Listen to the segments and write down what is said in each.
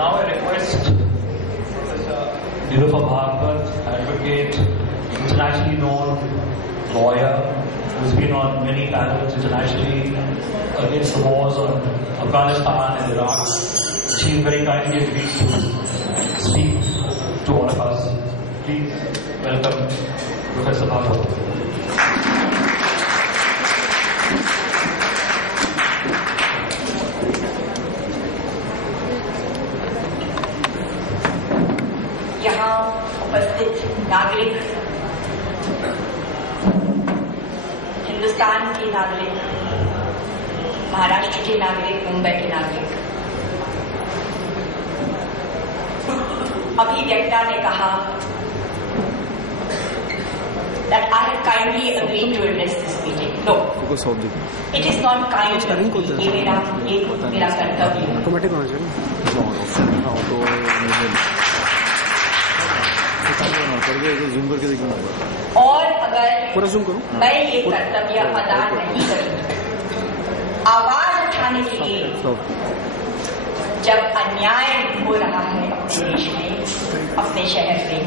Now I request Professor Nirupa Bhargava, advocate, internationally known lawyer, who's been on many panels internationally against the wars on Afghanistan and Iraq. She very kindly agreed to speak to all of us. Please welcome Professor Bhargava. यहाँ उपस्थित नागरिक, हिंदुस्तान के नागरिक, महाराष्ट्र के नागरिक, मुंबई के नागरिक, अभिव्यक्ता ने कहा that I have kindly agreed to address this meeting. No, it is not kind of me. ये मेरा कर्तव्य है. और अगर मैं ये कर्तव्य अदा नहीं करूँ, आवाज उठाने के लिए जब अन्याय हो रहा है देश में, अपने शहर में,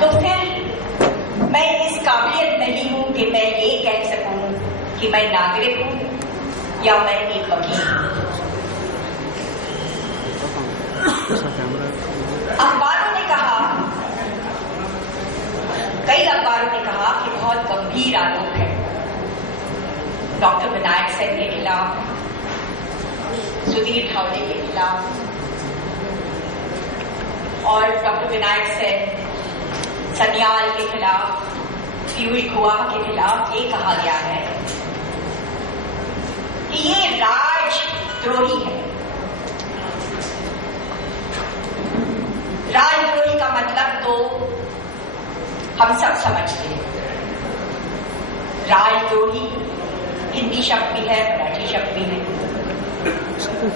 तो फिर मैं इस काबिलियत नहीं हूं कि मैं ये कह सकूं कि मैं नागरिक हूं या मैं एक वकील हूं. अखबारों ने कहा, कई अखबारों ने कहा कि बहुत गंभीर आरोप है डॉक्टर विनायक सेन के खिलाफ, सुधीर ठावरे के खिलाफ, और डॉक्टर विनायक सेन, सन्याल के खिलाफ, पीयूष गोयल के खिलाफ ये कहा गया है कि ये राजद्रोही है. राजद्रोही का मतलब तो हम सब समझते हैं. राजद्रोही हिंदी शब्द भी है, मराठी शब्द भी है,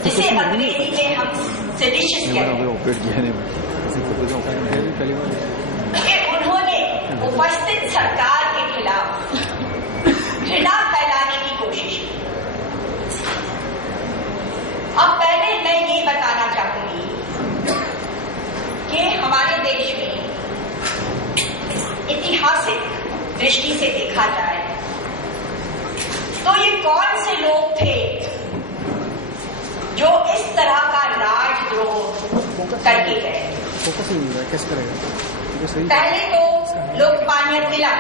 जिसे अंग्रेजी में हम सेडिशियस कहते हैं. उन्होंने उपस्थित सरकार के खिलाफ घृणा फैलाने की कोशिश की. अब पहले मैं ये बताना चाहूंगी कि हमारे देश में ऐतिहासिक दृष्टि से देखा जाए तो ये कौन से लोग थे जो इस तरह का राजद्रोह करके गए. पहले तो लोकमान्य तिलक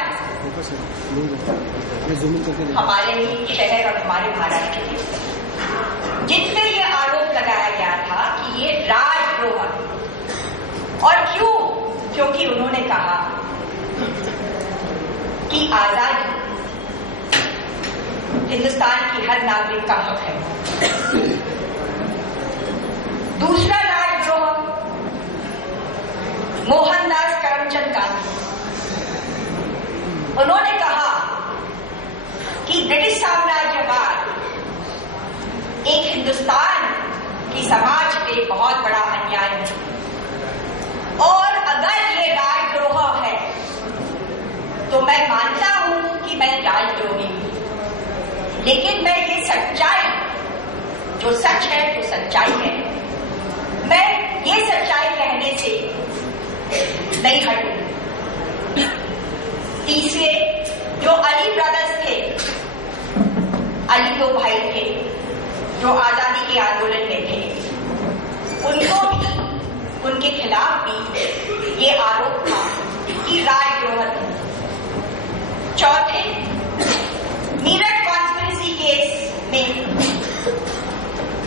हमारे ही शहर और हमारे महाराष्ट्र के, जिनपे ये आरोप लगाया गया था कि ये राजद्रोह है. और क्यों? क्योंकि उन्होंने कहा कि आजादी हिंदुस्तान की हर नागरिक का हक है. दूसरा राजद्रोह मोहनदास करमचंद गांधी, उन्होंने कहा कि ब्रिटिश साम्राज्यवाद एक हिंदुस्तान की समाज पे बहुत बड़ा अन्याय है, और अगर ये राजद्रोह है तो मैं मानता हूं कि मैं राजद्रोही हूं, लेकिन मैं ये सच्चाई, जो सच है तो सच्चाई है, मैं ये सच्चाई कहने से नहीं हटूंगी. तीसरे जो अली ब्रदर्स थे, अली दो भाई थे जो आजादी के आंदोलन में थे, उनको भी, उनके खिलाफ भी ये आरोप था कि राजद्रोह थे. चौथे, मीरठ कॉन्स्पिरेसी केस में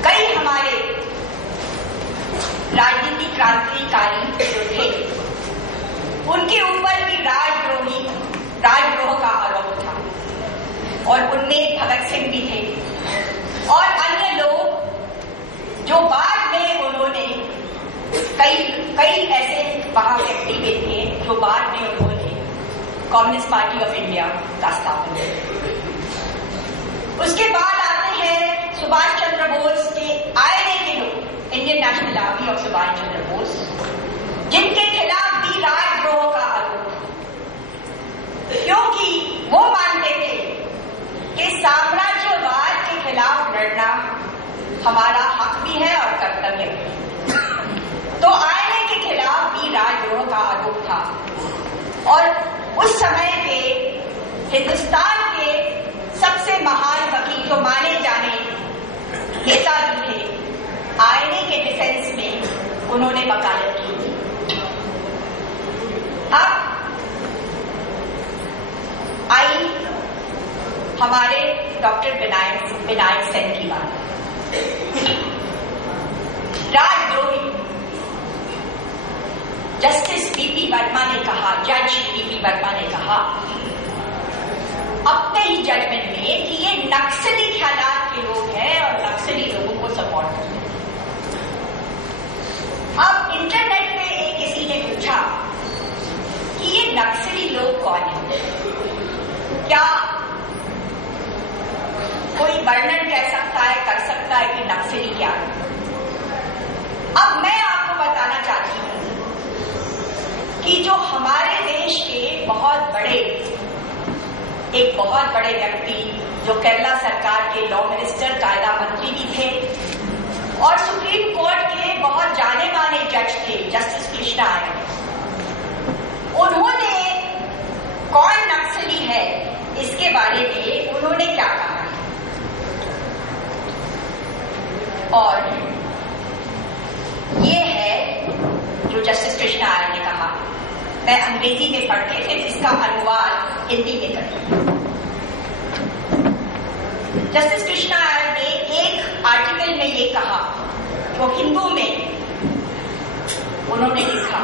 कई हमारे राजनीतिक क्रांतिकारी जो थे, उनके ऊपर भी राजद्रोह का आरोप था, और उनमें भगत सिंह भी थे और अन्य लोग जो बाद में उन्होंने कई ऐसे वहां व्यक्ति भी थे जो बाद में उन्होंने कम्युनिस्ट पार्टी ऑफ इंडिया का स्थापना किया. उसके बाद आते हैं सुभाष चंद्र बोस के आए के लोग, Indian national army of Subhash Chandra Bose, जिनके खिलाफ भी राजद्रोह का आरोप था, क्योंकि वो मानते थे कि साम्राज्यवाद के खिलाफ लड़ना हमारा हक भी है और कर्तव्य है। तो आईने के खिलाफ भी राजद्रोह का आरोप था और उस समय के हिंदुस्तान के सबसे महान वकील तो माने जाने नेता भी थे, आईने के डिफेंस में उन्होंने वकालत की थी। अब आई हमारे डॉक्टर विनायक सेन की बात। राजद्रोही जस्टिस पीपी वर्मा ने कहा, जज पीपी वर्मा ने कहा अपने ही जजमेंट में कि ये नक्सली ख्यालात के लोग हैं और नक्सली लोगों को सपोर्ट करते हैं। अब इंटरनेट पे किसी ने पूछा कि ये नक्सली लोग कौन है, क्या कोई वर्णन कर सकता है कि नक्सली क्या है? अब मैं आपको बताना चाहती हूं कि जो हमारे देश के एक बहुत बड़े व्यक्ति जो केरला सरकार के लॉ मिनिस्टर, कायदा मंत्री भी थे और सुप्रीम कोर्ट के बहुत जाने माने जज थे, जस्टिस कृष्णा आयर, उन्होंने कौन नक्सली है इसके बारे में उन्होंने क्या कहा है। और ये है जो जस्टिस कृष्णा आयर ने कहा। मैं अंग्रेजी में पढ़ के फिर इसका अनुवाद हिंदी में करूंगी। जस्टिस कृष्णा आयर ने एक आर्टिकल में ये कहा, जो हिंदू में उन्होंने लिखा।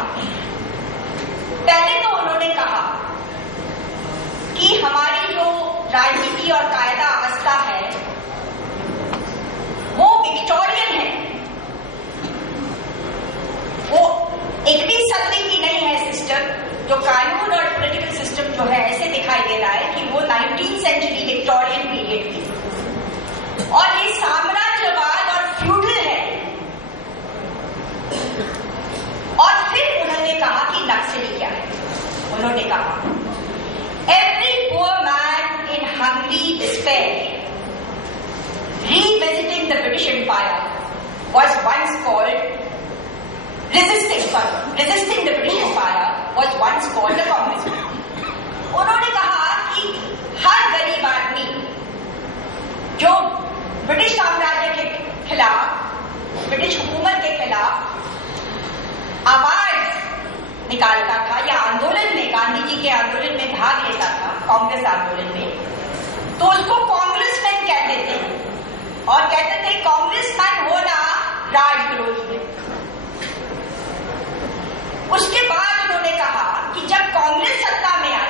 पहले तो उन्होंने कहा कि हमारी जो राजनीति और कायदा अवस्था है वो विक्टोरियन है, वो 21वीं सदी की नहीं है सिस्टम। जो कानून और पॉलिटिकल सिस्टम जो है ऐसे दिखाई दे रहा है कि वो 19वीं सेंचुरी विक्टोरियन पीरियड की और ये साम्राज्यवाद और फ्यूडल है। और फिर उन्होंने कहा कि नक्सली क्या है। उन्होंने कहा every poor man in hungry despair revisiting the British Empire was once called resisting the British Empire was once called the communist। उन्होंने कहा कि हर गरीब आदमी जो ब्रिटिश साम्राज्य के खिलाफ, ब्रिटिश हुकूमत के खिलाफ आवाज निकालता था या आंदोलन में, गांधी जी के आंदोलन में भाग लेता था, कांग्रेस आंदोलन में, तो उसको कांग्रेसमैन कहते थे और कहते थे कांग्रेसमैन होना राजद्रोही है। उसके बाद उन्होंने कहा कि जब कांग्रेस सत्ता में आई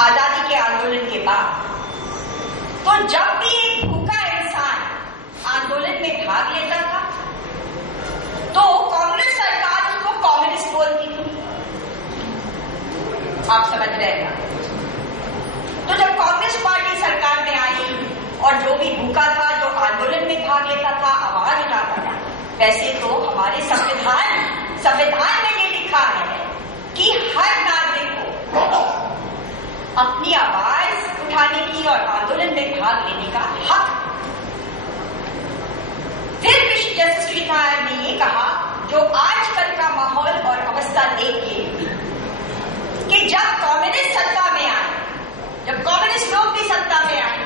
आजादी के आंदोलन के बाद, तो जब भी एक भूखा इंसान आंदोलन में भाग लेता था तो कांग्रेस सरकार उसको कम्युनिस्ट बोलती थी। आप समझ रहे हैं? तो जब कांग्रेस पार्टी सरकार में आई और जो भी भूखा था, जो आंदोलन में भाग लेता था, आवाज उठाता था, वैसे तो हमारे संविधान में ये लिखा है कि हर नागरिक को अपनी आवाज उठाने की और आंदोलन में भाग लेने का हक। फिर जस्टिस कृष्णा आयर ने ये कहा, जो आजकल का माहौल और अवस्था देख के, कि जब कम्युनिस्ट सत्ता में आए, जब कम्युनिस्ट लोग भी सत्ता में आए,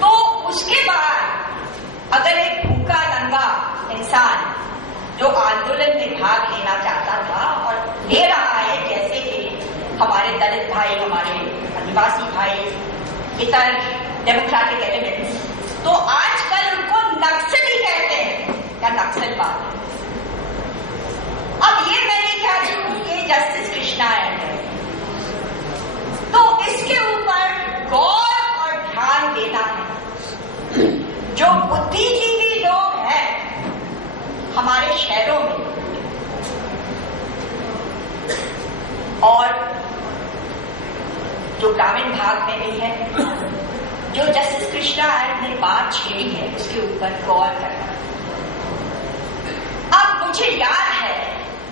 तो उसके बाद अगर एक भूखा नंगा इंसान जो आंदोलन में भाग लेना चाहता था और ले रहा है, जैसे कि हमारे दलित भाई, हमारे आदिवासी भाई, इतर डेमोक्रेटिक एलिमेंट्स, तो आजकल उनको नक्सली कहते हैं या नक्सलवाद। अब ये मैं नहीं कहती हूं कि जस्टिस कृष्णा आयर है, तो इसके ऊपर गौर और ध्यान देना है। जो बुद्धिजीवी लोग हैं हमारे शहरों में और जो ग्रामीण भाग में भी है, जो जस्टिस कृष्णा आयर ने बात छेड़ी है, उसके ऊपर गौर करना। अब मुझे याद है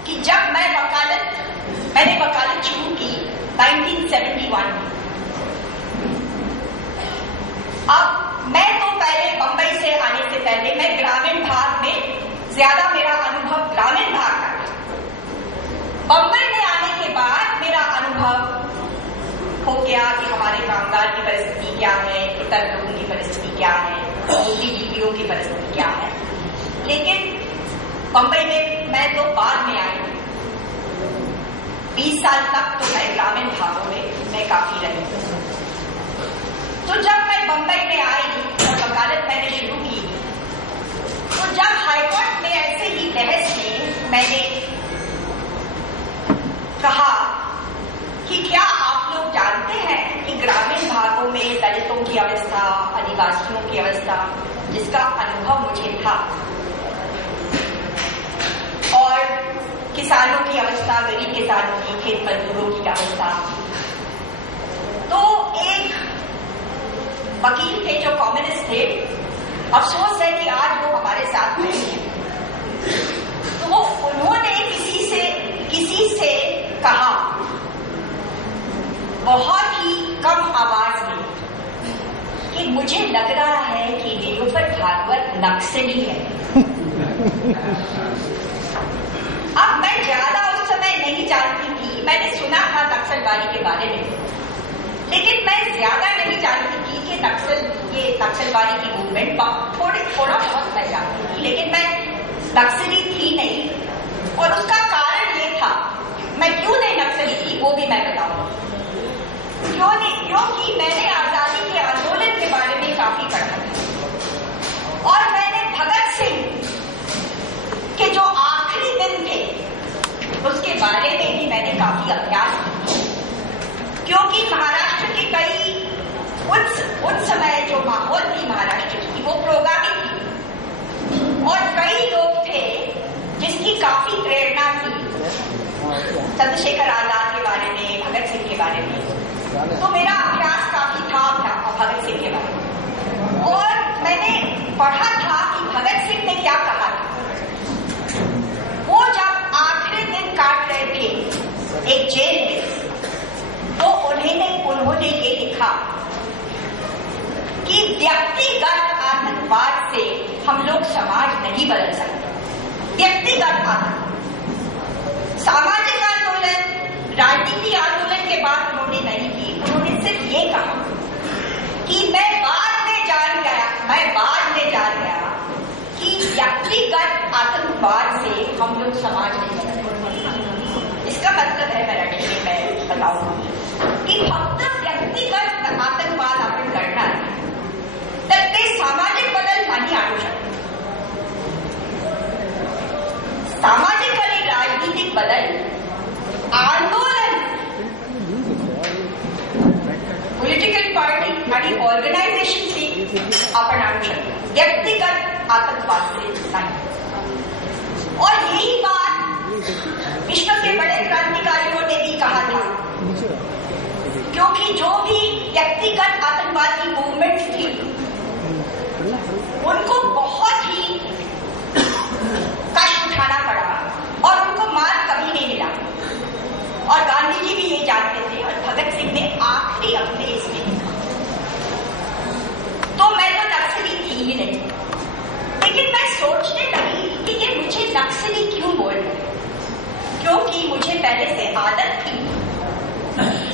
कि जब मैंने वकालत शुरू की 1971 में, अब मैं तो पहले बंबई से आने से पहले मैं ग्रामीण भाग में ज्यादा मेरा अनुभव ग्रामीण भाग का था। बंबई में आने के बाद मेरा अनुभव हो गया कि हमारे कामगार की परिस्थिति क्या है, इतर लोगों की परिस्थिति क्या है, बुद्धिजीवियों की परिस्थिति क्या है। लेकिन बंबई में मैं तो बाद में आई, 20 साल तक तो मैं ग्रामीण भागों में मैं काफी रही। तो जब मैं बंबई में आई और वकालत मैंने शुरू की, तो जब हाईकोर्ट में ऐसे ही बहस में मैंने कहा कि क्या आप लोग जानते हैं कि ग्रामीण भागों में दलितों की अवस्था, आदिवासियों की अवस्था, जिसका अनुभव मुझे था, और किसानों की अवस्था, गरीब किसानों की, खेत मजदूरों की अवस्था। तो एक वकील थे जो कम्युनिस्ट थे, अफसोस है कि आज वो हमारे साथ नहीं है, तो उन्होंने किसी से कहा बहुत ही कम आवाज में कि मुझे लग रहा है कि नीलोफर भागवत नक्सली है। अब मैं ज्यादा उस समय नहीं जानती थी, मैंने सुना था नक्सलवादी के बारे में, लेकिन मैं ज्यादा नहीं जानती थी कि नक्सलवादी की मूवमेंट थोड़ा बहुत मैं जानती थी, लेकिन मैं नक्सली थी नहीं। और उसका कारण ये था, मैं क्यों नहीं नक्सली थी वो भी मैं बताऊंगी। क्यों नहीं? क्योंकि मैंने आजादी के आंदोलन के बारे में काफी पढ़ा था और मैंने भगत सिंह के जो आखिरी दिन थे उसके बारे में भी मैंने काफी अभ्यास किया, क्योंकि महाराष्ट्र के कई उस समय जो माहौल थी महाराष्ट्र की वो प्रोगामी थी और कई लोग थे जिसकी काफी प्रेरणा थी चंद्रशेखर आजाद के बारे में, भगत सिंह के बारे में। तो मेरा अभ्यास काफी था भगत सिंह के बारे में, और मैंने पढ़ा था कि भगत सिंह ने क्या कहा था। वो जब आखिरी दिन काट रहे थे एक जेल में, तो उन्होंने ये लिखा कि व्यक्तिगत आतंकवाद से हम लोग समाज नहीं बदल सकते। व्यक्तिगत आतंक, सामाजिक आंदोलन, राजनीति आंदोलन के बाद उन्होंने नहीं की। उन्होंने सिर्फ ये कहा कि मैं बाद में जान गया कि व्यक्तिगत आतंकवाद से हम लोग समाज नहीं बदल। इसका मतलब है मराठी में मैं बताऊंगी की फक्त व्यक्तिगत आतंकवाद आपण करणार तर ते सामाजिक बदल नाही आणू शकत. सामाजिक आणि राजनीतिक बदल आंदोलन पॉलिटिकल पार्टी आणि ऑर्गनायझेशन से आपण आणू शकतो, व्यक्तिगत आतंकवाद से नहीं. और यही बात विश्व के बड़े क्रांतिकारियों ने भी कहा था, क्योंकि जो भी व्यक्तिगत आतंकवाद की मूवमेंट थी उनको बहुत ही कष्ट उठाना पड़ा और उनको मार्ग कभी नहीं मिला. और गांधी जी भी ये जानते थे और भगत सिंह ने आखिरी अपने इसमें लिखा. तो मैं तो नक्सली थी ही नहीं, लेकिन मैं सोचने लगी कि ये मुझे नक्सली क्यों बोल रहे, क्योंकि मुझे पहले से आदत थी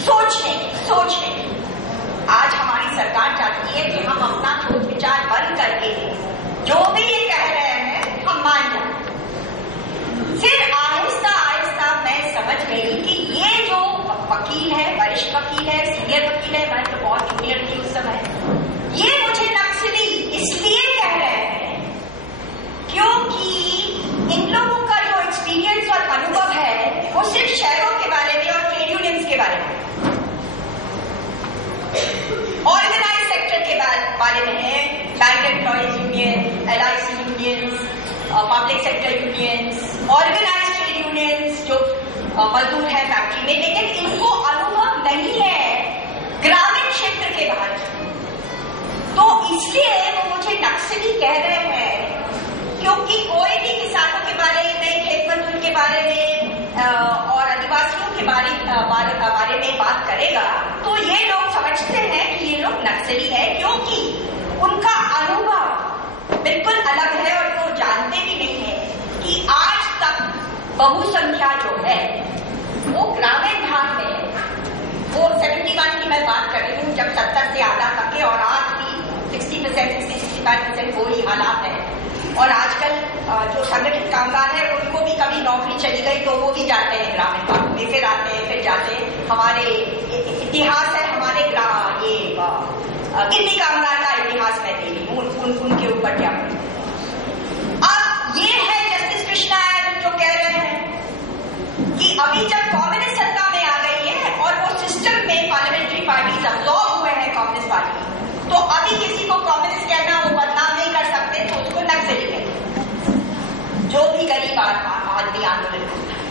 सोचने की. आज हमारी सरकार चाहती है कि हम अपना सोच विचार बंद करके जो भी ये कह रहे हैं हम मान जाए. फिर आहिस्ता आहिस्ता मैं समझ गई कि ये जो वकील है, वरिष्ठ वकील है, सीनियर वकील है, मैं तो बहुत जूनियर थी उस समय, ये मुझे नक्सली इसलिए कह रहे हैं क्योंकि इन लोगों का जो एक्सपीरियंस और अनुभव है वो सिर्फ शहरों के बारे में और ट्रेड यूनियंस के बारे में, ऑर्गेनाइज सेक्टर के बारे में है. Bank employees union, LIC unions, public sector unions, organise trade unions जो मजदूर है फैक्ट्री में, लेकिन इनको अनुभव नहीं है ग्रामीण क्षेत्र के बाहर. तो इसलिए वो मुझे नक्सली कह रहे हैं क्योंकि कोई भी किसानों के बारे में, खेत मजदूर के बारे में और आदिवासियों के बारे बारे में बात करेगा तो ये लोग समझते हैं कि ये लोग नक्सली है, क्योंकि उनका अनुभव बिल्कुल अलग है और वो जानते भी नहीं है कि आज तक बहुसंख्या जो है वो ग्रामीण भाग में है। वो 71 की मैं बात कर रही हूँ, जब 70 से आधा तक के, और आज भी 60%, 60-65% वही हालात है। और आजकल जो संगठित कामगार है उनको भी कभी नौकरी चली गई तो वो भी जाते हैं ग्रामीण भाग में, फिर आते हैं, फिर जाते हैं। हमारे इतिहास है, हमारे ये गिन्नी कामगार का इतिहास मैं दे रही हूँ, उनके ऊपर क्या। अब ये है जस्टिस कृष्णा जो कह रहे हैं कि अभी जब कम्युनिस्ट सत्ता में आ गई है और वो सिस्टम में पार्लियामेंट्री पार्टी अब्सॉर्ब हुए हैं कम्युनिस्ट पार्टी, तो अभी किसी को कम्युनिस्ट कहना वो बदनाम नहीं कर सकते, तो उसको नक्सली कहते, जो भी गरीब आदमी आंदोलन करता है।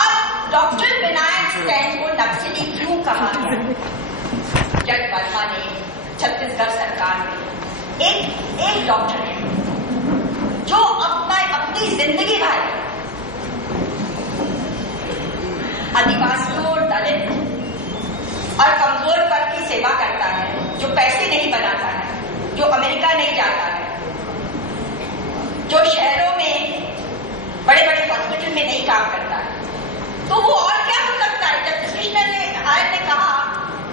अब डॉक्टर विनायक सेन को नक्सली क्यों कहा गया? जज वर्मा ने छत्तीसगढ़ सरकार में एक डॉक्टर है जो अपनी जिंदगी भर आदिवासियों, दलित और कमजोर वर्ग की सेवा करता है, जो पैसे नहीं बनाता है, जो अमेरिका नहीं जाता है, जो शहरों में बड़े बड़े हॉस्पिटल में नहीं काम करता है, तो वो और क्या हो सकता है? जस्टिस कृष्णा ने कहा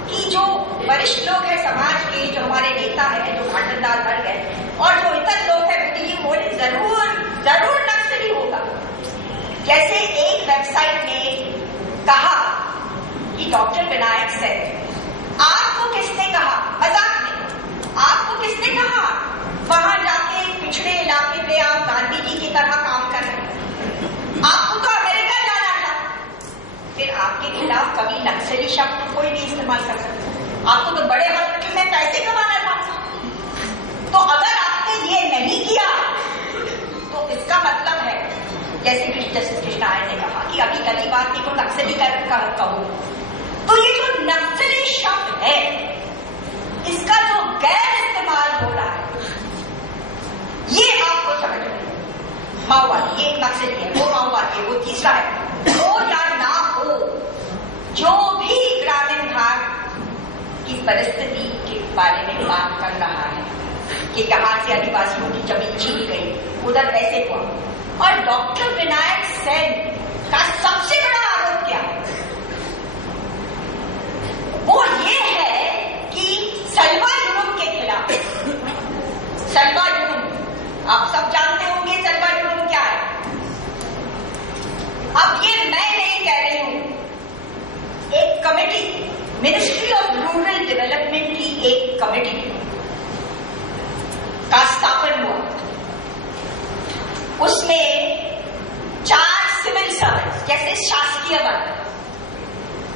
कि जो वरिष्ठ लोग हैं समाज के, जो हमारे नेता है, जो भांडरदार वर्ग है और जो इतर लोग हैं, वो जरूर नक्सली होगा। जैसे एक वेबसाइट ने कहा कि डॉक्टर विनायक सेन, आपको किसने कहा, मजाक में, आपको किसने कहा वहां जाके पिछड़े इलाके में आप गांधी जी की तरह काम कर रहे हैं? आपको तो अमेरिका जाना था। फिर आपके खिलाफ कभी नक्सली शब्द कोई नहीं इस्तेमाल कर सकता। आपको तो बड़े हॉस्पिटल में पैसे कमाना था। तो अगर आपने ये नहीं किया तो इसका मतलब है, जैसे जस्टिस कृष्णा ने कहा कि अभी गरीब आदमी को नक्सली कहूं, तो ये जो नक्सली शब्द है इसका जो गैर इस्तेमाल हो रहा है ये आपको समझ में। माओवादी ये नक्सली है, वो माओवादी है, वो तीसरा है। हो या ना हो, जो भी ग्रामीण भाग की परिस्थिति के बारे में बात कर रहा है कि यहाँ से आदिवासियों की जमीन छीनी गई, उधर ऐसे हुआ। और डॉक्टर विनायक सेन का सबसे बड़ा आरोप क्या है? वो ये है कि सलवा जुलूम के खिलाफ, सलवा जुलूम आप सब जानते होंगे सलवा जुलूम क्या है। अब ये मैं नहीं कह रही हूं, एक committee, ministry of rural development की एक कमेटी का स्थापन हुआ। उसमें 4 सिविल सर्वेंट, जैसे शासकीय वर्ग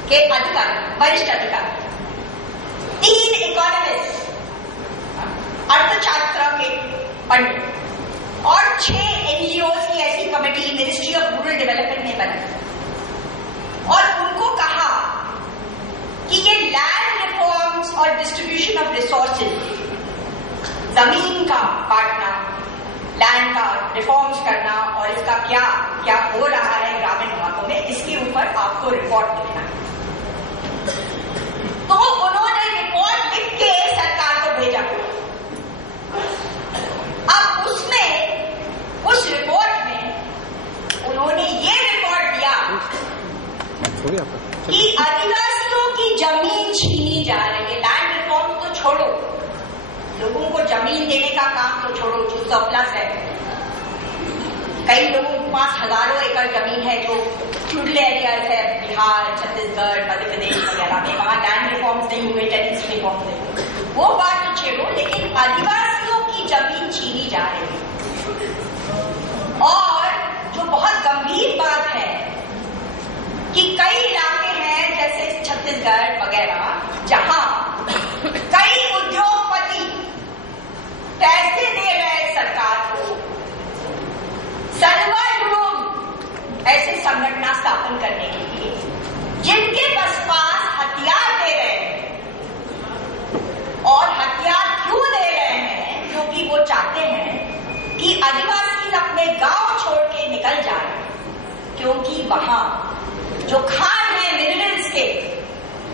के अधिकारी, वरिष्ठ अधिकारी, 3 इकोनॉमिस्ट, अर्थशास्त्र के पंडित और 6 एनजीओ की ऐसी committee ministry of rural development ने बनाई। और उनको कहा कि ये लैंड रिफॉर्म्स और डिस्ट्रीब्यूशन ऑफ रिसोर्सेज, जमीन का बांटना, लैंड का रिफॉर्म्स करना और इसका क्या क्या हो रहा है ग्रामीण भागों में, इसके ऊपर आपको रिपोर्ट लिखना है। तो उन्होंने रिपोर्ट लिख के सरकार को भेजा। अब उसमें, उस रिपोर्ट में उन्होंने ये रिपोर्ट दिया कि आदिवासियों की जमीन छीनी जा रही है। लैंड रिफॉर्म तो छोड़ो, लोगों को जमीन देने का काम तो छोड़ो, जो सरप्लस है, कई लोगों के पास हजारों एकड़ जमीन है जो फ्यूडल एरियाज है, बिहार, छत्तीसगढ़, मध्य प्रदेश वगैरह में, वहां लैंड रिफॉर्म्स नहीं हुए, टेनेंसी रिफॉर्म्स नहीं हुए, वो बात तो छेड़ो, लेकिन आदिवासियों की जमीन छीनी जा रही है। और जो बहुत गंभीर बात है कि कई इलाके हैं जैसे छत्तीसगढ़ वगैरह जहां कई उद्योगपति पैसे दे रहे सरकार को सलवा जुलूम ऐसे संगठन स्थापन करने के लिए, जिनके पास हथियार दे रहे हैं। और हथियार क्यों दे रहे हैं? क्योंकि वो चाहते हैं कि आदिवासी अपने गांव छोड़ के निकल जाए, क्योंकि वहां जो खान है, मिनरल के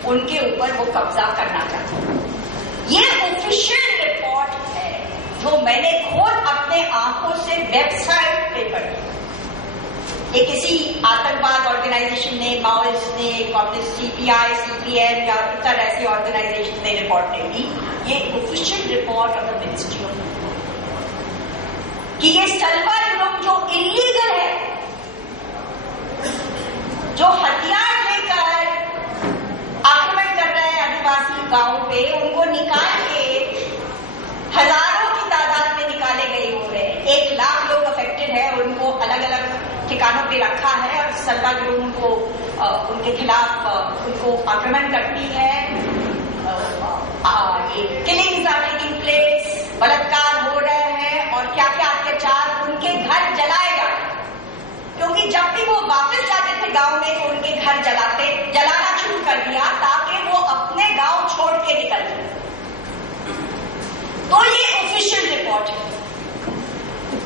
उनके ऊपर वो कब्जा करना चाहते हैं। ये ऑफिशियल रिपोर्ट है जो मैंने खुद अपने आंखों से वेबसाइट पे पढ़ी। ये किसी आतंकवाद ऑर्गेनाइजेशन ने, माओइस्ट ने, कम्युनिस्ट, सीपीआई, सीपीएम या इतर ऐसी ऑर्गेनाइजेशन ने रिपोर्ट नहीं दी। ये official report of the ministry of कि ये सल्वा युद्धम जो इलीगल है, जो हथियार लेकर आक्रमण कर रहे हैं आदिवासी गांव पे, उनको निकाल के हजारों की तादाद में निकाले गए हो रहे हैं। 1 लाख लोग अफेक्टेड है, उनको अलग अलग ठिकानों पे रखा है और सल्वा युद्धम उनको उनके खिलाफ उनको आक्रमण करती है। ये किलिंग्स आर टेकिंग प्लेस, बलात्कार हो रहे हैं और क्या क्या अत्याचार, उनके घर जलाए जा रहे हैं। क्योंकि जब भी वो वापस जाते थे गांव में तो उनके घर जलाना शुरू कर दिया ताकि वो अपने गांव छोड़ के निकल जाए। तो ये ऑफिशियल रिपोर्ट है।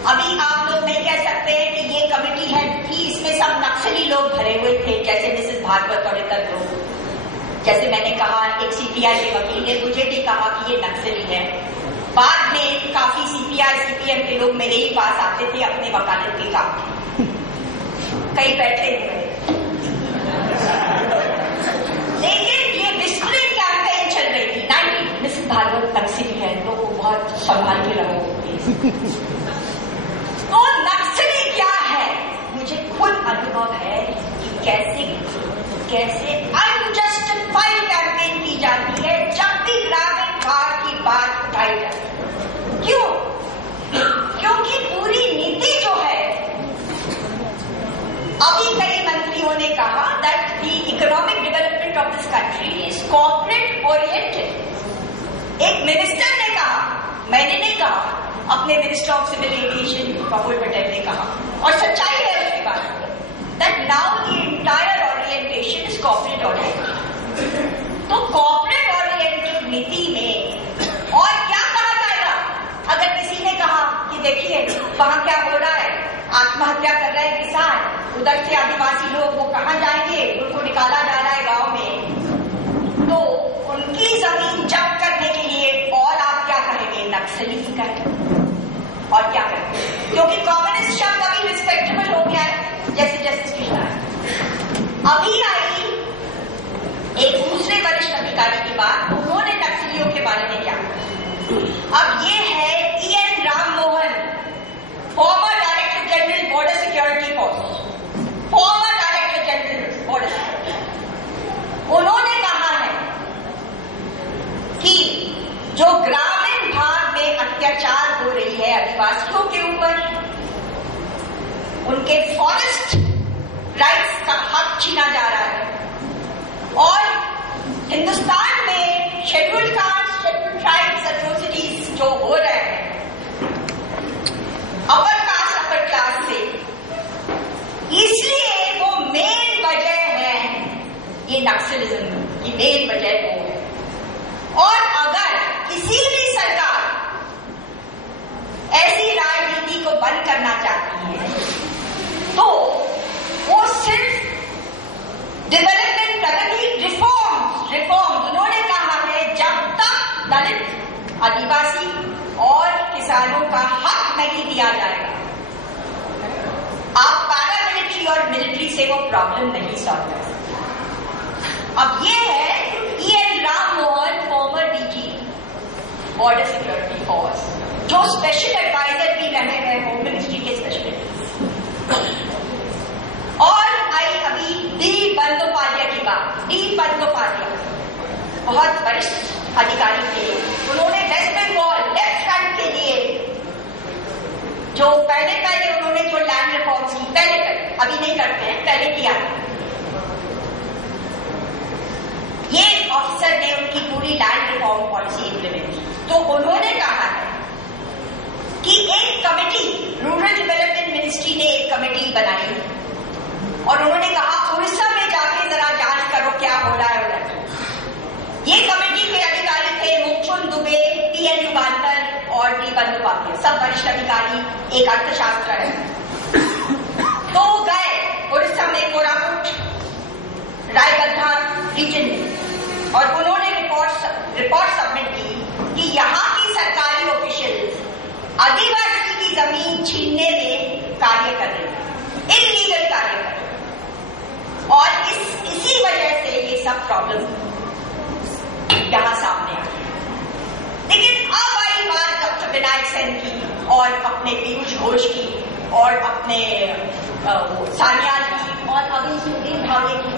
अभी आप लोग नहीं कह सकते कि ये कमेटी है कि इसमें सब नक्सली लोग भरे हुए थे, जैसे मिसेस भागवत और इतर लोग। जैसे मैंने कहा, एक सीपीआई के वकील ने मुझे भी कहा कि ये नक्सली है। बाद में काफी सीपीआई सीपीएम के लोग मेरे ही पास आते थे अपने वकालत के काम, कई बैठे हुए। लेकिन ये विस्टरिंग कैंपेन चल रही थी। नहीं, मिसेस भागवत नक्सली है तो वो बहुत संभाल के रहो। तो नक्सली क्या है, मुझे खुद अनुभव है कि कैसे अनजस्टिफाइड कैंपेन की जाती है जब भी ग्रामीण वार की बात उठाई जाती है। क्यों? क्योंकि पूरी नीति जो है, अभी कई मंत्रियों ने कहा that the economic development of this country is corporate oriented. एक मिनिस्टर ने कहा, मैंने नहीं कहा, अपने minister of civil aviation Praful Patel ने कहा, और सच्चाई है उसकी बात, that now the entire orientation is corporate oriented. तो कॉर्पोरेट ओरिएंटेड नीति में और क्या कहा जाएगा? अगर किसी ने कहा कि देखिए वहां क्या हो रहा है, आत्महत्या कर रहे हैं किसान, उधर से आदिवासी लोग वो कहां जाएंगे, उनको निकाला जा रहा है गांव में, तो उनकी जमीन जब्त करने के लिए और आप क्या करेंगे? नक्सली करेंगे। और क्या करेंगे? क्योंकि कम्युनिस्ट शब्द अभी रिस्पेक्टेबल हो गया है, जैसे जस्टिस कृष्णा। अभी आई एक दूसरे वरिष्ठ अधिकारी की बात, उन्होंने नक्सलियों के बारे में क्या कहा। अब ये है EN Ram Mohan, farmer director general border security force, farmer director general border security. उन्होंने कहा है कि जो ग्रामीण भाग में अत्याचार हो रही है आदिवासियों के ऊपर, उनके फॉरेस्ट राइट्स का हक छीना जा रहा है, और हिंदुस्तान में scheduled caste, scheduled tribes atrocities जो हो रहे हैं अपर कास्ट अपर क्लास से, इसलिए वो मेन वजह है ये नक्सलिज्म की मेन वजह वो है। और अगर किसी भी सरकार ऐसी राजनीति को बंद करना चाहती है तो वो सिर्फ डेवलपमेंट, प्रगति, रिफॉर्म उन्होंने कहा है जब तक दलित, आदिवासी और किसानों का हक नहीं दिया जाएगा, आप पैरामिलिट्री और मिलिट्री से वो प्रॉब्लम नहीं सॉल्व कर सकते। अब ये है EN Ram Mohan, farmer DG border security force, जो स्पेशल एडवाइजर भी रहे हैं होम मिनिस्ट्री के स्पेशल एडवाइजर। और आई अभी डी बंदोपाध्याय की बात। डी बंदोपाध्याय बहुत वरिष्ठ अधिकारी थे, उन्होंने वेस्ट बंगाल लेफ्ट फ्रंट के लिए जो पहले उन्होंने जो लैंड रिफॉर्म्स की, पहले अभी नहीं करते हैं, पहले किया। ये ऑफिसर ने उनकी पूरी लैंड रिफॉर्म पॉलिसी इंप्लीमेंट की। तो उन्होंने कहा है कि एक कमेटी, रूरल डेवलपमेंट मिनिस्ट्री ने एक कमेटी बनाई और उन्होंने कहा उड़ीसा में जाके जरा जांच करो क्या हो रहा है उधर। ये कमेटी के अधिकारी थे मुखचुंद दुबे, PN युगांतर और डी बंदोपाध्याय, सब वरिष्ठ अधिकारी, एक अर्थशास्त्र है। तो गए उड़ीसा में कोरापुट, रायगढ़, रिपोर्ट सबमिट की कि यहाँ की सरकारी ऑफिशियल्स आदिवासी की जमीन छीनने में कार्य कर रहे हैं, इलीगल कार्य कर रहे हैं, और इसी वजह से ये सब प्रॉब्लम यहाँ सामने आ गई। लेकिन अब आई बात डॉक्टर विनायक सेन की और अपने पीयूष घोष की और अपने सान्याल की और अभी सुधीर भावे की।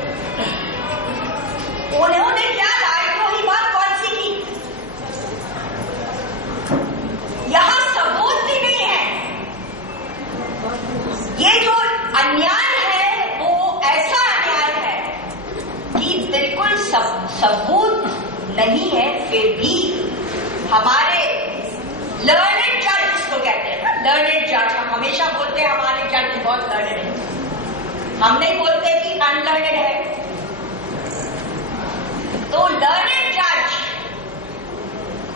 उन्होंने क्या राजद्रोही बात कौन सी की? यहां सबूत भी नहीं है। ये जो अन्याय है वो ऐसा अन्याय है कि बिल्कुल सबूत नहीं है, फिर भी हमारे लर्नेड जज, जिसको कहते हैं ना, लर्नेड जज, हम हमेशा बोलते हैं हमारे जज बहुत लर्नेड है, हम नहीं बोलते कि अनलर्नेड है। तो लर्नेड जज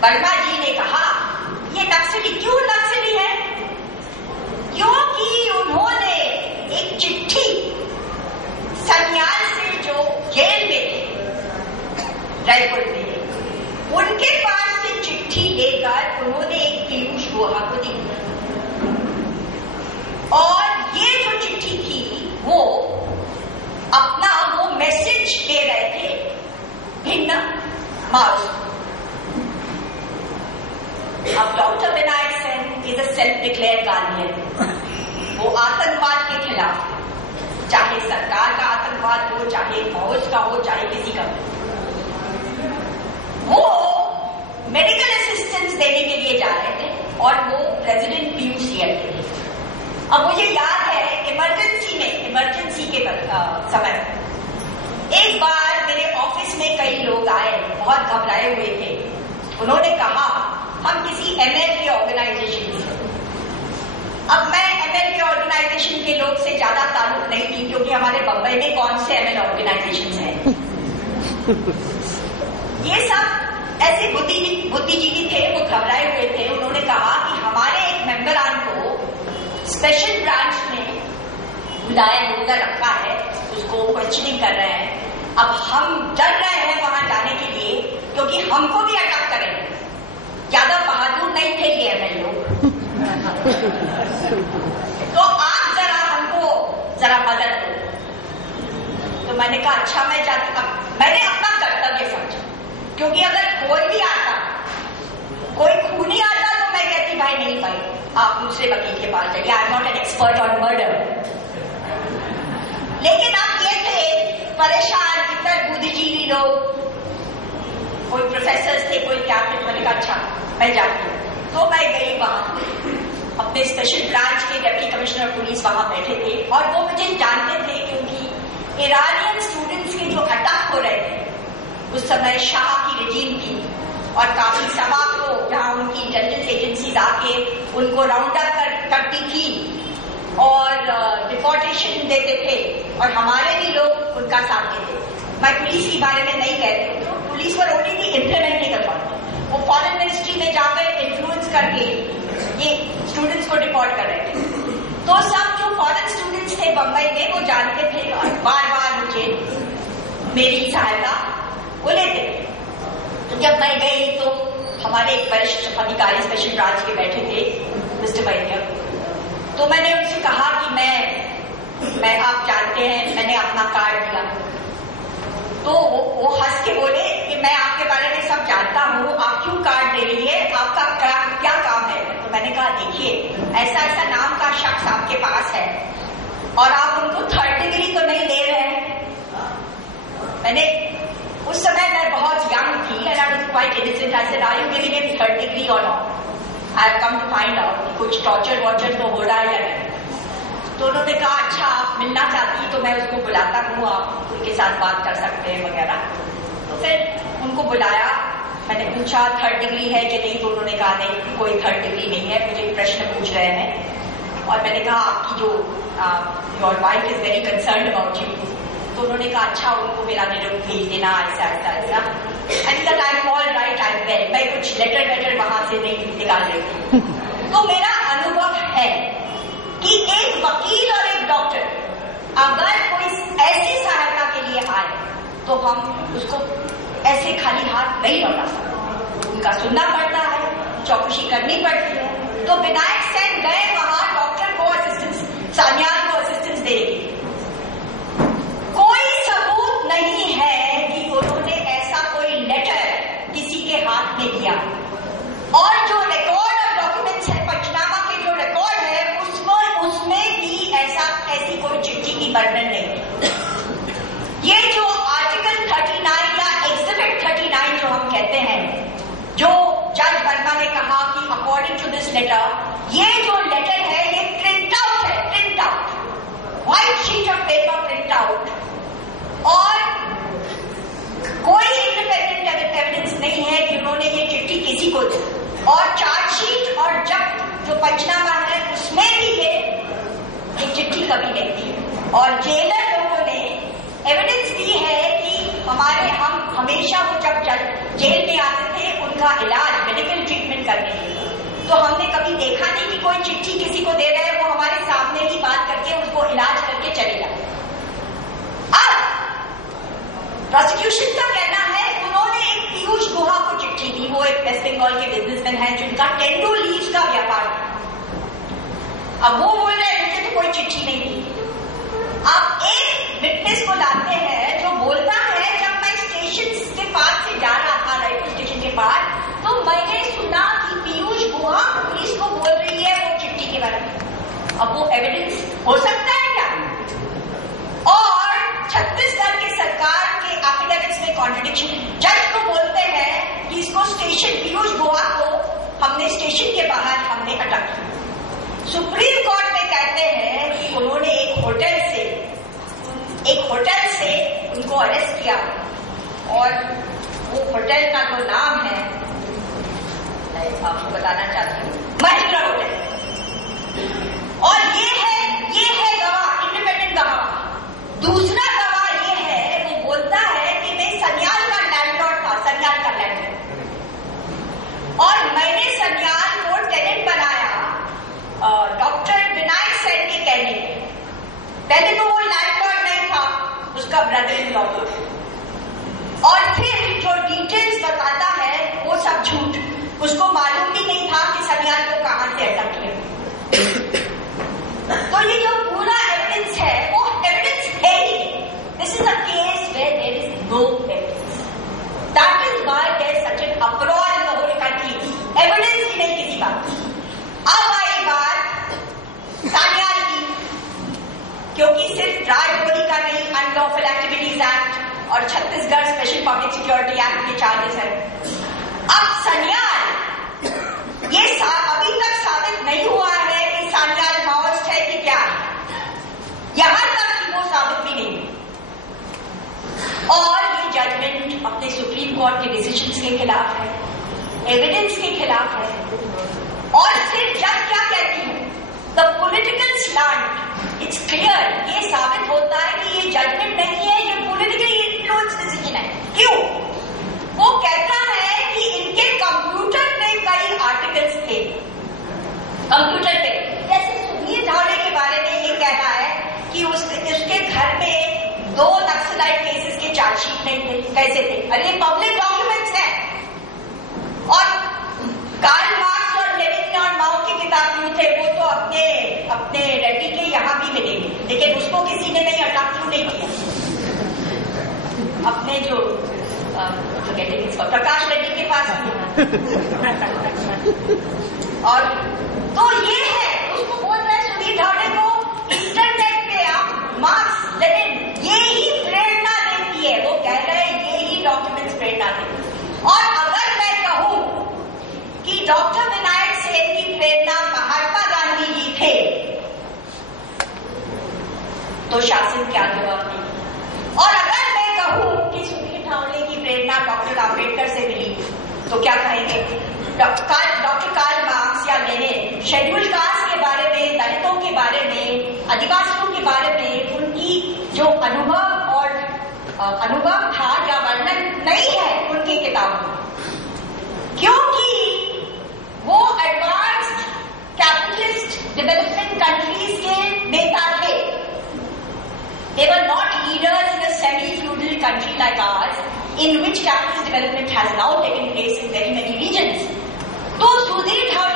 वर्मा जी ने कहा ये नक्सली क्यों नक्सली है? क्योंकि उन्होंने एक चिट्ठी सन्याल से जो जेल में थे रायपुर में, उनके पास से चिट्ठी लेकर उन्होंने एक पीयूष गुहा को दी, और ये जो चिट्ठी थी वो अपना वो मैसेज दे रहे थे भिन्न माओ। अब doctor Vinayak Sen is a self declare guardian. वो आतंकवाद के खिलाफ, चाहे सरकार का आतंकवाद हो, चाहे फौज का हो, चाहे किसी का हो, वो मेडिकल असिस्टेंस देने के लिए जा रहे थे और वो प्रेसिडेंट पीयूष थे। अब मुझे याद है इमरजेंसी के समय एक बार मेरे ऑफिस में कई लोग आए, बहुत घबराए हुए थे। उन्होंने कहा हम किसी एमएलए ऑर्गेनाइजेशन से। अब मैं एमएलए ऑर्गेनाइजेशन के लोग से ज्यादा ताल्लुक नहीं थी, क्योंकि हमारे बम्बई में कौन से एमएलए ऑर्गेनाइजेशन हैं। ये सब ऐसे बुद्धिजीवी थे, वो घबराए हुए थे। उन्होंने कहा कि हमारे एक मेंबरान को स्पेशल ब्रांच में बुलाया रखा है, उसको क्वेश्चनिंग कर रहे हैं। अब हम डर रहे हैं वहां जाने के लिए, क्योंकि हमको भी अटक करेंगे। ज्यादा बहादुर नहीं थे ये एमएलए लोग। तो आप जरा हमको जरा मदद दो। तो मैंने कहा अच्छा मैं जाती। मैंने अपना कर्तव्य समझा, क्योंकि अगर कोई भी आता, कोई खूनी आता, तो मैं कहती भाई नहीं भाई आप दूसरे वकील के पास जाइए, I am not an expert on murder. लेकिन अब ये थे परेशान, इतने बुद्धिजीवी लोग, कोई प्रोफेसर थे, कोई क्या थे। मैंने कहा अच्छा मैं जाती हूँ। तो मैं गई वहां, अपने स्पेशल ब्रांच के डिप्टी कमिश्नर पुलिस वहां बैठे थे, और वो मुझे जानते थे, क्योंकि ईरानियन स्टूडेंट्स के जो अटैक हो रहे थे उस समय शाह की रेजीम थी, और काफी सभा को जहां उनकी इंटेलिजेंस एजेंसीज आके उनको राउंड अप करती थी और डिपोर्टेशन देते थे, और हमारे भी लोग उनका साथ देते थे। मैं पुलिस के बारे में नहीं कहती, तो पुलिस पर ओनली थी इम्प्लीमेंटिंग अथॉरिटी। वो फॉरेन मिनिस्ट्री में जाकर इन्फ्लुएंस करके ये स्टूडेंट्स को डिपोर्ट कर रहे थे। तो सब जो फॉरेन स्टूडेंट्स थे बम्बई में, वो जानते थे और बार बार मुझे मेरी सहायता वो लेते थे। तो जब मैं गई तो हमारे एक वरिष्ठ अधिकारी स्पेशल ब्रांच के बैठे थे, मिस्टर वैद्य। तो मैंने उनसे कहा कि मैं आप जानते हैं मैंने अपना कार्ड दिया। तो वो हंस के बोले कि मैं आपके बारे में सब जानता हूँ, आप क्यों कार्ड दे रही है, आपका क्या काम है? तो मैंने कहा देखिए ऐसा ऐसा नाम का शख्स आपके पास है और आप उनको 3rd डिग्री तो नहीं दे रहे हैं। मैंने उस समय मैं बहुत यंग थी and I was quite innocent. I said, are you giving him 3rd degree or not? I have come to find out कि कुछ टॉर्चर वॉर्चर तो हो रहा है या नहीं। तो उन्होंने कहा अच्छा आप मिलना चाहती तो मैं उसको बुलाता हूँ, आप उनके साथ बात कर सकते हैं वगैरह। तो फिर उनको बुलाया, मैंने पूछा 3rd डिग्री है कि नहीं, तो उन्होंने कहा नहीं कोई 3rd डिग्री नहीं है, मुझे प्रश्न पूछ रहे हैं। और मैंने कहा आपकी जो your wife is very concerned about you. तो उन्होंने कहा अच्छा उनको मेरा निरूप भेज देना, ऐसा ऐसा ऐसा। And that I am all right, I am well. मैं कुछ लेटर वहां से नहीं निकाल रही थी। तो मेरा अनुभव है कि एक वकील और एक डॉक्टर अगर कोई ऐसी सहायता के लिए आए तो हम उसको ऐसे खाली हाथ नहीं लौटा सकते। उनका सुनना पड़ता है, चौकसी करनी पड़ती है। तो विनायक सेन गए वहां डॉक्टर को असिस्टेंस, सान्याल को असिस्टेंस देने। कोई सबूत नहीं है कि उन्होंने ऐसा कोई लेटर किसी के हाथ में दिया, और जो रिकॉर्ड और डॉक्यूमेंट्स है, पंचनामा के जो रिकॉर्ड है उसमें भी ऐसी कोई चिट्ठी की वर्णन नहीं। ये जो आर्टिकल 39 या एग्जिबिट 39 जो हम कहते हैं, जो जज वर्मा ने कहा कि अकॉर्डिंग टू दिस लेटर, ये जो लेटर है ये प्रिंट आउट है, print out, white sheet of paper print out, और कोई इंडिपेंडेंट एविडेंस नहीं है कि उन्होंने ये चिट्ठी किसी को दी। और चार्जशीट और जब जो पंचनामा है उसमें भी ये चिट्ठी कभी नहीं थी। और जेलर लोगों ने एविडेंस दी है कि हम हमेशा वो जब जेल में आते थे उनका इलाज, मेडिकल ट्रीटमेंट करने के लिए, तो हमने कभी देखा नहीं कि कोई चिट्ठी किसी को दे रहे हैं, वो हमारे सामने ही बात करके उसको इलाज करके चले जाते। अब प्रोसिक्यूशन का कहना है उन्होंने एक पीयूष गुहा को चिट्ठी दी, वो एक वेस्ट बंगाल के बिजनेसमैन है जिनका टेंडू लीव्स का व्यापार था। अब वो बोल रहे हैं मुझे तो कोई चिट्ठी नहीं दी। आप एक विटनेस को लाते हैं जो बोलता है जब मैं स्टेशन के पास से जा रहा था, रायपुर स्टेशन के पास, तो मैंने सुना कि पीयूष गुहा पुलिस को बोल रही है वो चिट्ठी के बारे में। अब वो एविडेंस हो सकता है क्या? और छत्तीसगढ़ की सरकार के एफिडेविट्स में कॉन्ट्रडिक्शन, जज को बोलते हैं कि इसको स्टेशन, पीयूष गुहा को हमने स्टेशन के बाहर हमने अटक किया। सुप्रीम कोर्ट में कहते हैं कि उन्होंने एक होटल से उनको अरेस्ट किया, और वो होटल का जो नाम है मैं आपको बताना चाहती हूँ, महिंद्रा होटल। और ये है गवाह, इंडिपेंडेंट गवाह। दूसरा गवाह ये है, वो बोलता है कि मैं सन्याल का लैंडलॉर्ड था, सन्याल का लैंडलॉर्ड, और मैंने सन्याल को टेनेंट बनाया डॉक्टर विनायक सेन के कहने पे। पहले तो वो लैंडलॉर्ड नहीं था, उसका ब्रदर इन लॉ था, और फिर जो डिटेल्स बताता है वो सब झूठ, उसको मालूम भी नहीं था कि सन्याल को कहां से अटक किया। तो ये जो पूरा एविडेंस है वो एविडेंस है ही। This is a case where there is no evidence, that is why there is such an uproar in the whole country, evidence ही नहीं किसी बात। अब आई बात सान्याल की, क्योंकि सिर्फ राजद्रोही का नहीं, अनलॉफुल एक्टिविटीज एक्ट और Chhattisgarh special public security act के चार्जेस है। अब सन्याल, ये अभी तक साबित नहीं हुआ है कि सन्याल माओइस्ट है कि क्या है, यहां तक कि वो साबित भी नहीं। और ये जजमेंट अपने सुप्रीम कोर्ट के डिसीजंस के खिलाफ है, एविडेंस के खिलाफ है। और फिर जज क्या कहती है, the political slant, it's clear, ये साबित होता है कि ये जजमेंट नहीं है, ये पॉलिटिकली इन्फ्लुएंस डिसीजन है। क्यों? वो कहता है कि इनके कंप्यूटर में कई आर्टिकल्स थे, कंप्यूटर पे, जैसे सुधीर धावड़े के बारे में ये कहना है कि उसके घर में 2 नक्सलाइट केसेस के चार्जशीट नहीं थे। कैसे थे? अरे पब्लिक डॉक्यूमेंट्स है। और कार्ल मार्क्स और लेनिन और माओ की किताब क्यों थे, वो तो अपने रेड्डी के यहाँ भी मिलेंगे, लेकिन उसको किसी ने नहीं अटैक क्यों नहीं किया? अपने जो प्रकाश रेड्डी के पास भी। और तो ये है, उसको बोल रहे हैं सुधीर धावड़े को, इंटरनेट पे आप मार्क्स, लेनिन, ये ही प्रेरणा देती है। वो कह रहे हैं ये ही डॉक्यूमेंट्स प्रेरणा देती। और अगर मैं कहूं कि डॉक्टर विनायक सेन की प्रेरणा महात्मा गांधी जी थे, तो शासन क्या जवाब देगी? और अगर मैं कहूं कि सुधीर धावड़े की प्रेरणा डॉक्टर आम्बेडकर से मिली, तो क्या कहेंगे? डॉक्टर कार्ल मार्क्स या लेनिन शेड्यूल कास्ट के बारे में, दलितों के बारे में, आदिवासियों के बारे में उनकी जो अनुभव था या वर्णन नहीं है उनकी किताबों में, क्योंकि वो एडवांस्ड कैपिटलिस्ट डेवलपमेंट कंट्रीज के नेता थे। They were not leaders in a semi-feudal country like ours. in which capitalist development has now taken place in very many regions. Those who did it have